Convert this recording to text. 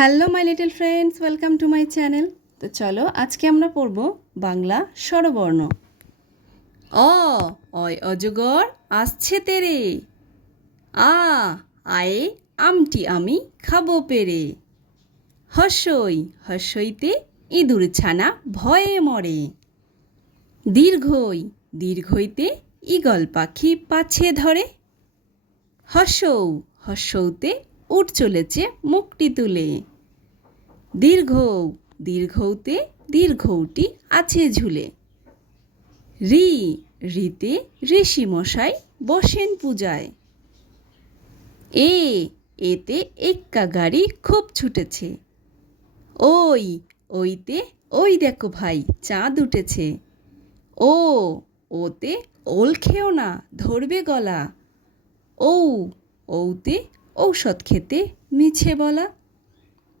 Hello, my little friends, welcome to my channel. তো চলো, আজকে আমরা পড়ব বাংলা স্বরবর্ণ। অ, অয় অজগর আসছে তেরে। আ, আয়ে আমটি আমি খাব পেরে। হর্ষই হর্ষইতে ইঁদুর ছানা ভয়ে মরে। দীর্ঘই, দীর্ঘইতে ঈগল পাখি পাছে ধরে। হসৌ হর্ষৌতে উঠ চলেছে মুখটি তুলে। দীর্ঘ, দীর্ঘৌতে দীর্ঘৌটি আছে ঝুলে। রি, রিতে ঋষি মশাই বসেন পূজায়। এ, এতে এক্কা গাড়ি খুব ছুটেছে। ওই, ওইতে ওই দেখো ভাই, চাঁদ উঠেছে। ও, ওতে ওল খেও না, ধরবে গলা। ও ওতে ঔষধ খেতে মিছে বলা।